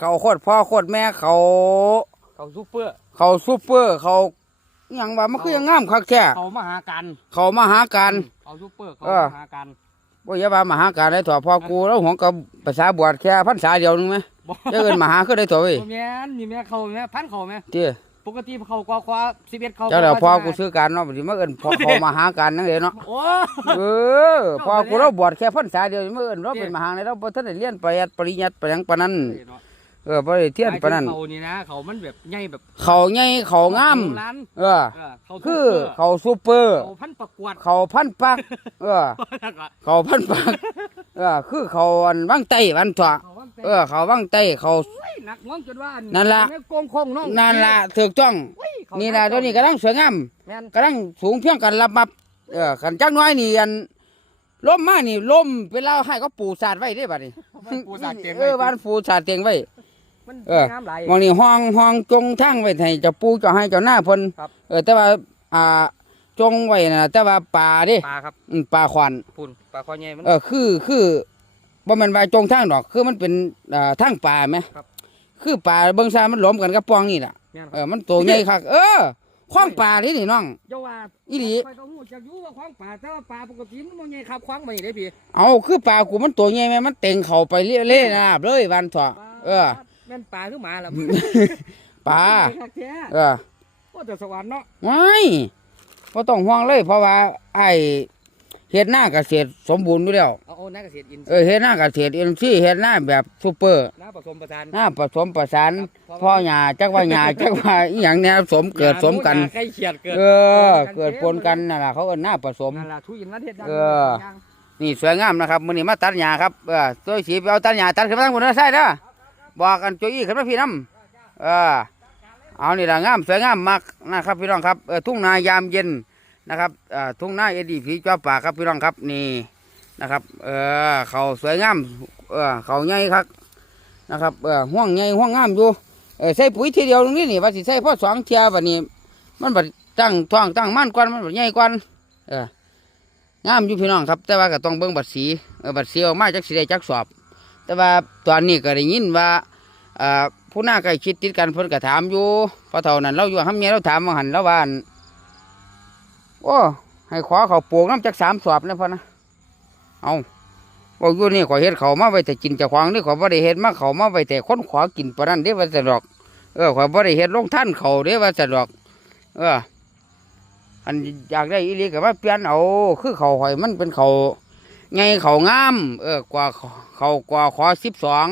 เขาโคตรพ่อโคตรแม่เขา เขาซูเปอร์เขาซูเปอร์ เขาอหย่างว่ามันคือยังงามคักแท้เขามาหากันเขามาหากัน เขาซูเปอร์เขาเออมาหากันบ่อย่าว่ามาหากันได้ถั่วพ่อกูแล้วหวงกับภาษาบวชแค่พรรษาเดียวนึงไหมบ่จะเอิ้นมาหาคือได้ถั่วเว้ยแม่นนี่แม่เขาแม่พันเขาแม่เจ้ปกติเขากว่าควาสิบเอ็ดเขาเจ้าแล้วกว่าพ่อสิบกูห้าซื้อกันเนาะบัดนี้มาเอิ้นพ่อเขามาหากันนั่นเองเนาะโอ้เออพ่อกูเราบวชแค่พรรษาเดียวมาเอิ้นเราเป็นมหาในเราบ่ทันได้เรียนปริญญาปริญญาปยังปานนั้น เออบ่ได้เทียนปานนั้นเขานี่นะเขามันแบบใหญ่แบบ เขาใหญ่เขางามร้านเออเออเขาคือซูเขาซูเปอร์เปอร์เขาพันประกวดเขาพันปักเออเขาพันปักเออคือเขาอันวังไตวันถั่วเขาว่าเออ เขาวังไตเขาเฮ้ยหนักน้องจนว่านั่นล่ะแม่โกงคงน้องนั่นละถูกต้องเฮ้ยเขานี่ละตัวนี้กำลังสวยงามแม่นกำลังสูงเพียงกันรับมับเออขันจักหน้อยนี่อันล้มมานี่ล้มเวลาให้เขาปูสาดไว้ได้บัดนี้ปูสาดเตียงเออบ้านปูสาดเตียงไว้ มันเออ น้ำไหลมองนี่ห้องห้องจงทางไว้ให้เจะปูเจะให้เจ้าหน้าเพิ่นครับ เออแต่ว่าอ่าจงไว้นะแต่ว่าป่าเดิปลาครับอืมป่าขวานปุ่นปลาคอใหญ่มัน เออคือคือบ่แม่นว่าจงทางดอก คือมันเป็นอ่าทางป่าไหมครับ คือป่าเบิ่งซามันหลอมกันกับปองนี่ล่ะแม่นคเอรับอมันโตใหญ่คักเออคว้างป่านี่นี่น้อง เจ้าว่าอีหลี ไปก็หูจักอยู่ว่าควางป่าแต่ว่าป่าปกติมันบ่ใหญ่ครับควางมานี่ได้พี่เอาคือป่ากูมันโตใหญ่แม่มันเต็งเข้าไปเล่เล่นาบเลยวันเถอะเออ แม่นป่าคือหมาล่ะป่าคักแท้เออโอ้แต่สวรรค์เนาะไม่บ่ต้องห่วงเลย เพราะว่า ไอ้เฮ็ดหน้าเกษตรสมบูรณ์อยู่แล้วเอาโอ้นักเกษตรอินทรีย์เออเฮ็ดหน้าเกษตรอินทรีย์เฮ็ดหน้าแบบซูเปอร์น้าผสมประทานหน้าผสมประสานพ่อหญ้าจักว่าหญ้าจักว่าอีหยังเนี่ยสมเกิดสมกันใกล้เขียดเกิดเออ เกิดปนกันนั่นแหละเขาเอิ้นหน้าผสมนั่นล่ะทุยินนัดเฮ็ดดังเออนี่สวยงามนะครับมื้อนี้มาตัดหญ้าครับเออตัวสีไปเอาตัดหญ้าตัดขึ้นมาทางบนเด้อใช่เด้อ บอกกันโจอี้ขึ้นมาพี่น้ำเออเอานี่ละงามสวยงามมากนะครับพี่น้องครับเออทุ่งนายามเย็นนะครับเออทุ่งนาเอดีผีจ้อป่าครับพี่น้องครับนี่นะครับเออเขาสวยงามเออเขาใหญ่ครับนะครับเออห่วงใหญ่ห่วงงามอยู่เออใส่ปุ๋ยทีเดียวตรงนี้นี่ว่าสิใส่พอสองเทียบัดนี้ มันบัดตั้งท้องตั้งมันกวนมันบัดใหญ่กวนเอองามอยู่พี่น้องครับ แต่ว่าก็ต้องเบิ่งบัดสีเออบัดสีออกมาจักสิได้จักสอบ แต่ว่าตอนนี้ก็ได้ยินว่าผู้หน้าใกล้ชิดติดกันเพิ่นก็ถามอยู่พอเท่านั้นเราอยู่ห้ำเมียเราถามมาหันแล้วว่านโอ้ให้ขอเขาปลูกน้ำจักสามสอบเลยพอนะเอาบอกอยู่นี่ขอเฮ็ดเขามาไว้แต่กินจะควางนี่ขอบ่ได้เฮ็ดมาเขามาไว้แต่ค้นขอกินปานนั้นเด้ว่าจะดอก เออขอบ่ได้เฮ็ดลงท่านเขาเด้ว่าจะดอก เอออันอยากได้อีลีก็มาเปลี่ยนเอาคือเขาหอยมันเป็นเขา ไงเขางาม เออกว่าเขากว่าขอสิบสอง